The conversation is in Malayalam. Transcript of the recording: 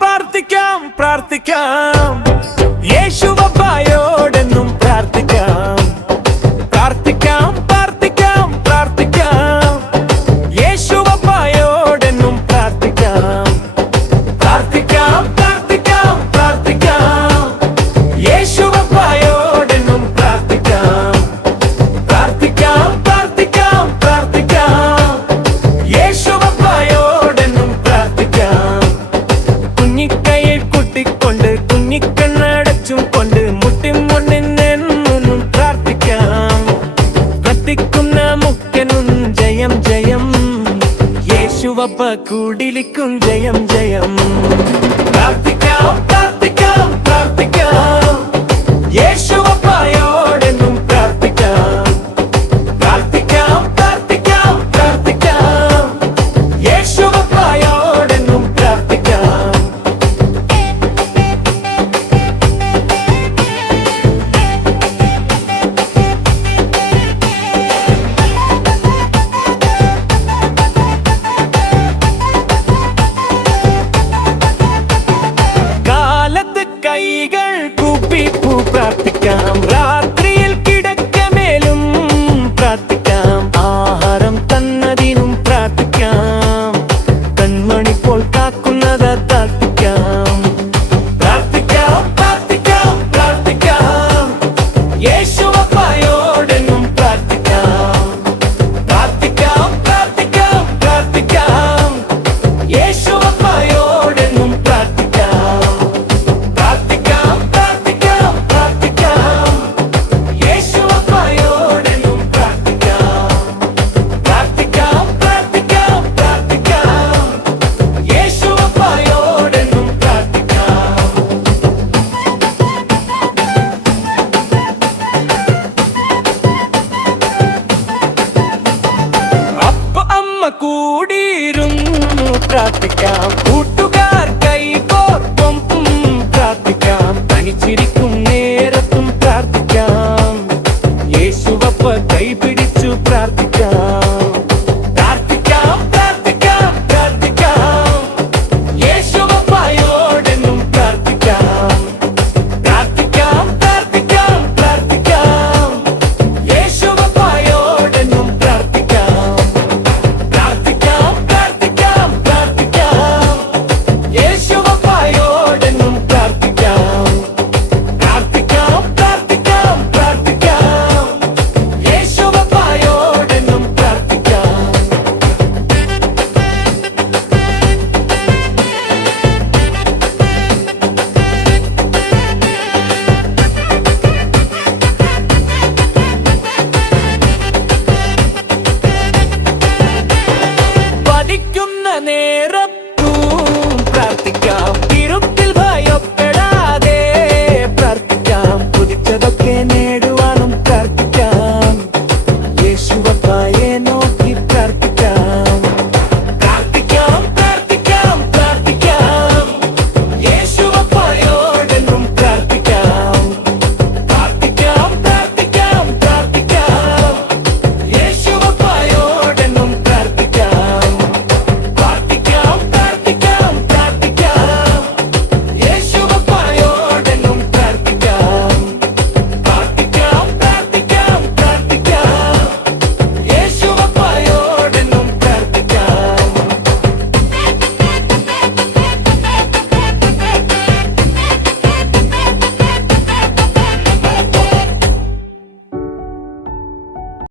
പ്രാർത്ഥിക്കാം പ്രാർത്ഥിക്കാം യേശുവപ്പായോടെന്നും പ്രാർത്ഥിക്കാം പ്രാർത്ഥിക്കാം പ്രാർത്ഥിക്കാം പ്രാർത്ഥിക്കാം യേശുവപ്പായോടെന്നും പ്രാർത്ഥിക്കാം പ്രാർത്ഥിക്കാം പ്രാർത്ഥിക്കാം പ്രാർത്ഥിക്കാം യേശുവപ്പായോടെന്നും പ്രാർത്ഥിക്കാം പ്രാർത്ഥിക്കാം പ്രാർത്ഥിക്കാം പ്രാർത്ഥിക്കാം യേശുവപ്പായോടെന്നും പ്രാർത്ഥിക്കാം കുഞ്ഞിക്കൈയിൽ കുട്ടിക്കൊണ്ട് കുഞ്ഞിക്കണ്ണടച്ചും കൊണ്ട് മുട്ടിമുണ്ണിനെന്നും പ്രാർത്ഥിക്കാം കത്തിക്കുന്ന മുക്കനും ജയം ജയം യേശുവപ്പ കൂടിലിക്കും ജയം ജയം പ്രാർത്ഥിക്കാം പ്രാർത്ഥിക്കാം പ്രാർത്ഥിക്കാം യേശുവപ്പായോടെന്നും പ്രാർത്ഥിക്കാം പ്രാർത്ഥിക്കാം പ്രാർത്ഥിക്കാം പ്രാർത്ഥിക്കാം യേശുവപ്പായോടെന്നും പ്രാർത്ഥിക്കാം കാലത്ത് കൈകൾ കൂപ്പി പ്രാർത്ഥിക്കാം